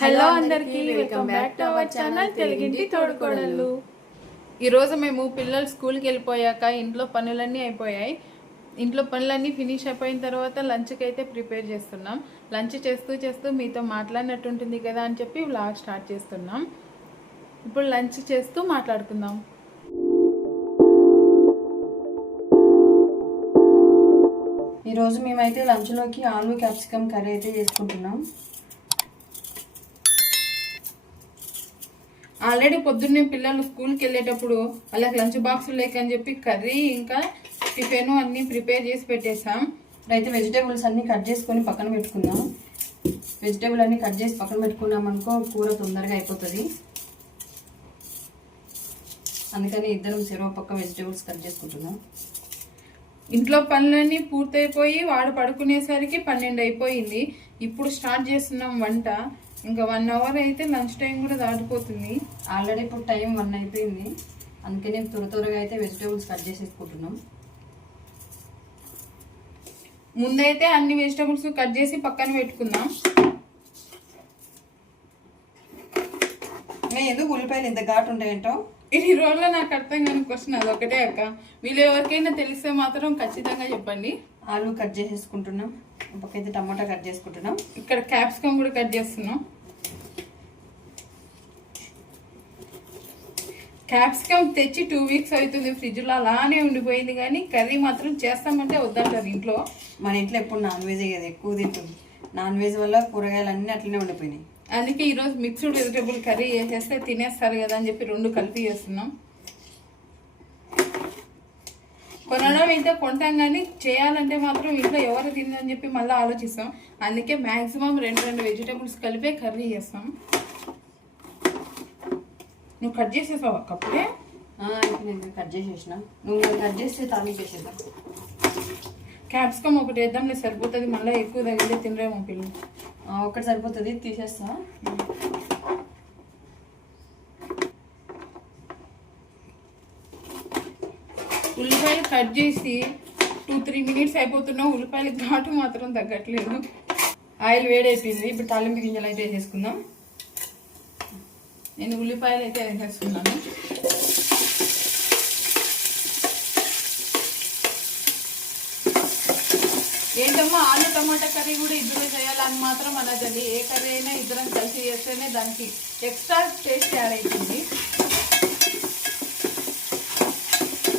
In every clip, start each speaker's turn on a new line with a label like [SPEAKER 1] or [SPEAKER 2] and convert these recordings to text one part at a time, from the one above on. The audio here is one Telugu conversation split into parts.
[SPEAKER 1] హలో అందరికీ welcome back to our channel తెలుగింటి తోడుకోడళ్ళు ఈరోజు మేము పిల్లలు స్కూల్కి వెళ్ళిపోయాక ఇంట్లో పనులన్నీ అయిపోయాయి. ఇంట్లో పనులన్నీ ఫినిష్ అయిపోయిన తర్వాత లంచ్కి అయితే ప్రిపేర్ చేస్తున్నాం. లంచ్ చేస్తూ చేస్తూ మీతో మాట్లాడినట్టు ఉంటుంది కదా అని చెప్పి వ్లాగ్ స్టార్ట్ చేస్తున్నాం. ఇప్పుడు లంచ్ చేస్తూ మాట్లాడుకుందాం.
[SPEAKER 2] ఈరోజు మేమైతే లంచ్లోకి ఆలు క్యాప్సికమ్ కర్రీ అయితే చేసుకుంటున్నాం.
[SPEAKER 1] ఆల్రెడీ పొద్దున్నే పిల్లలు స్కూల్కి వెళ్ళేటప్పుడు వాళ్ళకి లంచ్ బాక్స్ లేకని చెప్పి కర్రీ ఇంకా టిఫిన్ అన్నీ ప్రిపేర్ చేసి పెట్టేసాం
[SPEAKER 2] అయితే వెజిటేబుల్స్ అన్నీ కట్ చేసుకొని పక్కన పెట్టుకుందాం. వెజిటేబుల్ అన్నీ కట్ చేసి పక్కన పెట్టుకున్నాం అనుకో కూర తొందరగా అయిపోతుంది. అందుకని ఇద్దరం సెరవ పక్క వెజిటేబుల్స్ కట్ చేసుకుంటున్నాం.
[SPEAKER 1] ఇంట్లో పనులన్నీ పూర్తయిపోయి వాడు పడుకునేసరికి పన్నెండు అయిపోయింది. ఇప్పుడు స్టార్ట్ చేస్తున్నాం వంట. ఇంకా వన్ అవర్ అయితే లంచ్ టైం కూడా దాటిపోతుంది.
[SPEAKER 2] ఆల్రెడీ ఇప్పుడు టైం వన్ అయిపోయింది. అందుకని త్వర త్వరగా అయితే వెజిటేబుల్స్ కట్ చేసేసుకుంటున్నాం.
[SPEAKER 1] ముందైతే అన్ని వెజిటేబుల్స్ కట్ చేసి పక్కన పెట్టుకుందాం.
[SPEAKER 2] మే ఎందుకు ఉల్లిపాయలు ఇంత ఘాటు ఉండేటో
[SPEAKER 1] ఈ రోజులో నాకు అర్థం కాని క్వశ్చన్ అది ఒకటే అక్క. వీళ్ళు ఎవరికైనా తెలిస్తే మాత్రం ఖచ్చితంగా చెప్పండి.
[SPEAKER 2] ఆలు కట్ చేసేసుకుంటున్నాం. ఒక పక్కైతే టమాటా కట్ చేసుకుంటున్నాం.
[SPEAKER 1] ఇక్కడ క్యాప్సికమ్ కూడా కట్ చేస్తున్నాం. క్యాప్సికమ్ తెచ్చి టూ వీక్స్ అవుతుంది ఫ్రిడ్జ్లో అలానే ఉండిపోయింది కానీ కర్రీ మాత్రం చేస్తామంటే వద్దంటారు ఇంట్లో.
[SPEAKER 2] మన ఇంట్లో ఎప్పుడు నాన్ వెజ్ కదా ఎక్కువ తింటుంది. నాన్ వెజ్ వల్ల కూరగాయలు అన్నీ అట్లనే ఉండిపోయినాయి.
[SPEAKER 1] అందుకే ఈరోజు మిక్స్డ్ వెజిటేబుల్ కర్రీ చేసేస్తే తినేస్తారు కదా అని చెప్పి రెండు కలిపి చేస్తున్నాం. కొనడం అయితే కొంటాం కానీ చేయాలంటే మాత్రం ఇంట్లో ఎవరు తిందని చెప్పి మళ్ళీ ఆలోచిస్తాం. అందుకే మ్యాక్సిమం రెండు రెండు వెజిటేబుల్స్ కలిపే కర్రీ చేస్తాం. నువ్వు కట్ చేసేసావు అప్పుడే
[SPEAKER 2] నేను కట్ చేసేసిన. నువ్వు కట్ చేస్తే తాలింపు వేసేద్దాం.
[SPEAKER 1] క్యాప్సికమ్ ఒకటి వేద్దాంలే సరిపోతుంది మళ్ళీ ఎక్కువ తగిలితే తినరేమో పిల్లలు
[SPEAKER 2] ఒకటి సరిపోతుంది తీసేస్తా.
[SPEAKER 1] ఉల్లిపాయలు కట్ చేసి టూ త్రీ మినిట్స్ అయిపోతున్నా ఉల్లిపాయలు ఘాటు మాత్రం తగ్గట్లేదు.
[SPEAKER 2] ఆయిల్ వేడైపోయింది ఇప్పుడు తాలింపు గింజలు అయితే వేసేసుకుందాం.
[SPEAKER 1] నేను ఉల్లిపాయలు అయితే వేసేస్తున్నాను ఏంటమ్మా ఆలు టమాటా కర్రీ కూడా ఇద్దరు చేయాలని మాత్రం అనదండి. ఏ కర్రీ అయినా ఇద్దరం కలిసి చేస్తేనే దానికి ఎక్స్ట్రా టేస్ట్ యాడ్ అవుతుంది.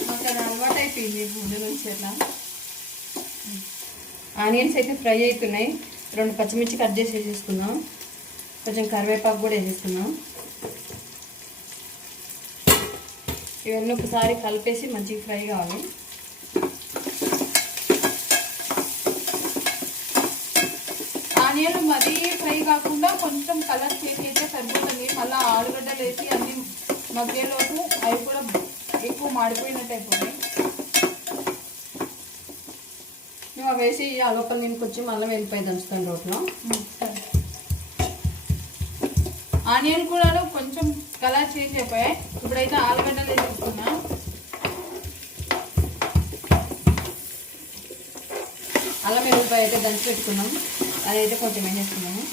[SPEAKER 1] మాకు అది అలవాటు అయిపోయింది ముందు నుంచి ఎలా
[SPEAKER 2] ఆనియన్స్ అయితే ఫ్రై అవుతున్నాయి. రెండు పచ్చిమిర్చి కట్ చేసి వేసేసుకుందాం. కొంచెం కరివేపాకు కూడా వేసేసుకుందాం. ఇవన్నీ ఒకసారి కలిపేసి మంచిగా ఫ్రై కావాలి.
[SPEAKER 1] ఆనియన్ మరీ ఫ్రై కాకుండా కొంచెం కలర్ చేంజ్ అయితే సరిపోతుంది. మళ్ళీ ఆలుగడ్డలు వేసి అన్ని మధ్యలోపు అవి కూడా ఎక్కువ మాడిపోయినట్టు అయిపోతాయి.
[SPEAKER 2] మేము అవి వేసి ఆ లోపల నేను కొంచెం అల్లం వెళ్ళిపోయి దంచుతాను రోట్లో.
[SPEAKER 1] ఆనియన్ కూడా కొంచెం కలర్ చేంజ్ అయిపోయాయి. ఇప్పుడైతే ఆలుగడ్డలు వేసేస్తున్నా
[SPEAKER 2] అల్లం వెల్లుల్లిపాయ అయితే దంచి పెట్టుకున్నాం. అదైతే కొంచెం వేసేసుకున్నాము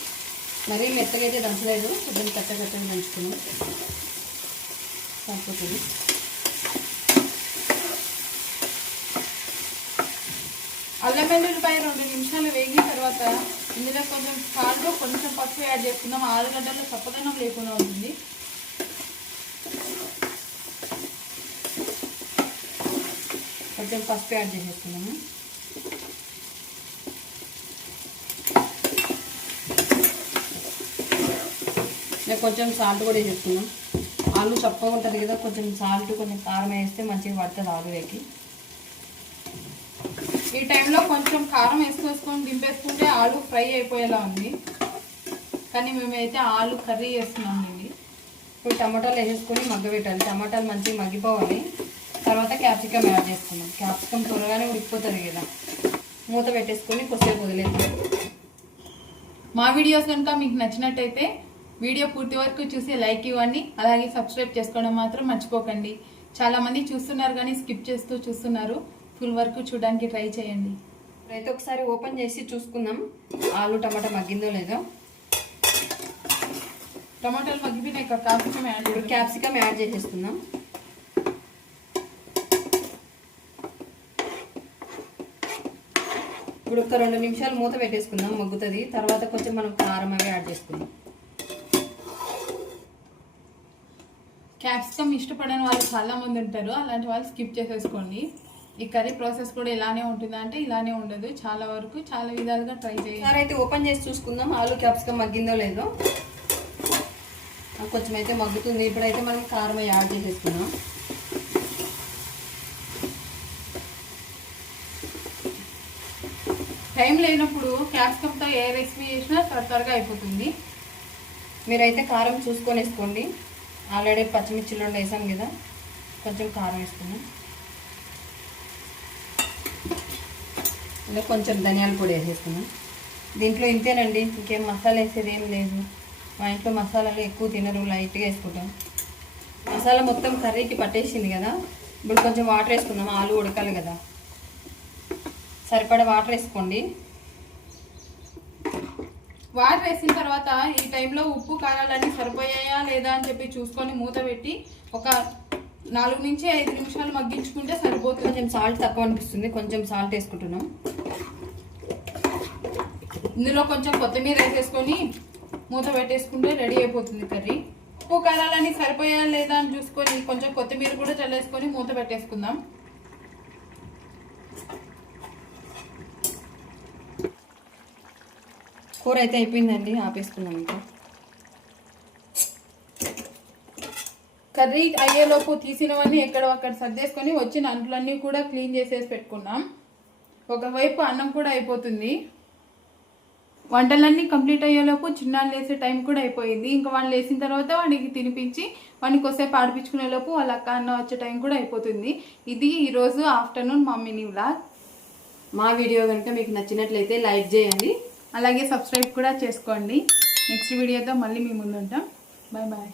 [SPEAKER 2] మరీ మెత్తగా అయితే దంచలేదు. కొంచెం కట్ట కట్టని దంచుకున్నాము సరిపోతుంది.
[SPEAKER 1] అల్లం వెల్లుల్లిపాయ రెండు నిమిషాలు వేగిన తర్వాత ఇందులో కొంచెం సాల్ట్ కొంచెం పసుపు యాడ్ చేసుకుందాం. ఆలుగడ్డలు చప్పదనం లేకుండా ఉంటుంది.
[SPEAKER 2] కొంచెం పసుపు యాడ్ చేసేసుకున్నాము కొంచెం సాల్ట్ కూడా వేసేసుకున్నాం ఆలు చప్పగా ఉంటుంది కదా కొంచెం సాల్ట్ కొంచెం కారం వేస్తే మంచిగా పడుతుంది ఆలులోకి
[SPEAKER 1] ఈ టైంలో కొంచెం కారం వేసుకొని దింపేసుకుంటే ఆలు ఫ్రై అయిపోయేలా ఉంది. కానీ మేమైతే ఆలు కర్రీ చేస్తున్నాం ఇది
[SPEAKER 2] ఇప్పుడు టమాటాలు వేసేసుకొని మగ్గబెట్టాలి. టమాటాలు మంచిగా మగ్గిపోవాలి. తర్వాత క్యాప్సికమ్ యాడ్ చేసుకున్నాం క్యాప్సికమ్ త్వరగానే ఉడికిపోతుంది కదా. మూత పెట్టేసుకొని కొద్దిసేపు వదిలేస్తాం
[SPEAKER 1] మా వీడియోస్ కనుక మీకు నచ్చినట్టయితే వీడియో పూర్తి వరకు చూసి లైక్ ఇవ్వండి అలాగే సబ్స్క్రైబ్ చేసుకోవడం మాత్రం మర్చిపోకండి. చాలా మంది చూస్తున్నారు కానీ స్కిప్ చేస్తూ చూస్తున్నారు. ఫుల్ వరకు చూడడానికి ట్రై చేయండి.
[SPEAKER 2] ఇప్పుడైతే ఒకసారి ఓపెన్ చేసి చూసుకుందాం. ఆలు టమాటా మగ్గిందో లేదో.
[SPEAKER 1] టమాటాలు మగ్గిపోయినాయి కాకపోతే యాడ్
[SPEAKER 2] ఇప్పుడు క్యాప్సికమ్ యాడ్ చేసేస్తున్నాం ఇప్పుడు ఒక రెండు నిమిషాలు మూత పెట్టేసుకుందాం మగ్గుతుంది. తర్వాత కొంచెం మనం కారం అవి యాడ్ చేసుకుందాం.
[SPEAKER 1] క్యాప్సికమ్ ఇష్టపడని వాళ్ళు చాలా మంది ఉంటారు. అలాంటి వాళ్ళు స్కిప్ చేసేసుకోండి. ఈ కర్రీ ప్రాసెస్ కూడా ఇలానే ఉంటుందా అంటే ఇలానే ఉండదు. చాలా వరకు చాలా విధాలుగా ట్రై చేయాలి
[SPEAKER 2] అయితే ఓపెన్ చేసి చూసుకుందాం. ఆలు క్యాప్సికమ్ మగ్గిందో లేదో. కొంచెం అయితే మగ్గుతుంది. ఇప్పుడైతే మనం కారం యాడ్ చేసేసుకుందాం.
[SPEAKER 1] టైం లేనప్పుడు క్యాప్సికమ్తో ఏ రెసిపీ చేసినా త్వర త్వరగా అయిపోతుంది.
[SPEAKER 2] మీరైతే కారం చూసుకొని వేసుకోండి ఆల్రెడీ పచ్చిమిర్చిలో వేసాం కదా కొంచెం కారం వేసుకున్నాం ఇంకా కొంచెం ధనియాల పొడి వేసేసుకున్నాం దీంట్లో ఇంతేనండి ఇంకేం మసాలా వేసేది ఏం లేదు. మా ఇంట్లో మసాలాలు ఎక్కువ తినరు లైట్గా వేసుకుంటాం. మసాలా మొత్తం కర్రీకి పట్టేసింది కదా ఇప్పుడు కొంచెం వాటర్ వేసుకుందాం ఆలు ఉడకాలి కదా. సరిపడా వాటర్ వేసుకోండి.
[SPEAKER 1] వాటర్ వేసిన తర్వాత ఈ టైంలో ఉప్పు కారాలన్నీ సరిపోయాయా లేదా అని చెప్పి చూసుకొని మూత పెట్టి ఒక నాలుగు నుంచి ఐదు నిమిషాలు మగ్గించుకుంటే సరిపోతుంది.
[SPEAKER 2] కొంచెం సాల్ట్ తక్కువ అనిపిస్తుంది. కొంచెం సాల్ట్ వేసుకుంటున్నాం.
[SPEAKER 1] ఇందులో కొంచెం కొత్తిమీర వేసేసుకొని మూత పెట్టేసుకుంటే రెడీ అయిపోతుంది కర్రీ. ఉప్పు కారాలన్నీ సరిపోయా లేదా అని చూసుకొని కొంచెం కొత్తిమీర కూడా చల్లేసుకొని మూత పెట్టేసుకుందాం.
[SPEAKER 2] కూర అయితే అయిపోయిందండి ఆపేసుకున్నాం ఇంకా.
[SPEAKER 1] కర్రీ అయ్యేలోపు తీసినవన్నీ ఎక్కడో అక్కడ సర్దేసుకొని వచ్చిన అంట్లన్నీ కూడా క్లీన్ చేసేసి పెట్టుకున్నాం ఒకవైపు అన్నం కూడా అయిపోతుంది. వంటలన్నీ కంప్లీట్ అయ్యేలోపు చిన్నాళ్ళు లేసే టైం కూడా అయిపోయింది. ఇంకా వాళ్ళు లేచిన తర్వాత వాడికి తినిపించి వాడిని కొద్దిసేపు ఆడిపించుకునే లోపు వాళ్ళ అక్క అన్న వచ్చే టైం కూడా అయిపోతుంది. ఇది ఈరోజు ఆఫ్టర్నూన్ మా మినీ వ్లాగ్.
[SPEAKER 2] మా వీడియో కనుక మీకు నచ్చినట్లయితే లైక్ చేయండి.
[SPEAKER 1] అలాగే సబ్స్క్రైబ్ కూడా చేసుకోండి. నెక్స్ట్ వీడియోతో మళ్ళీ మీ ముందు ఉంటాం బాయ్ బాయ్.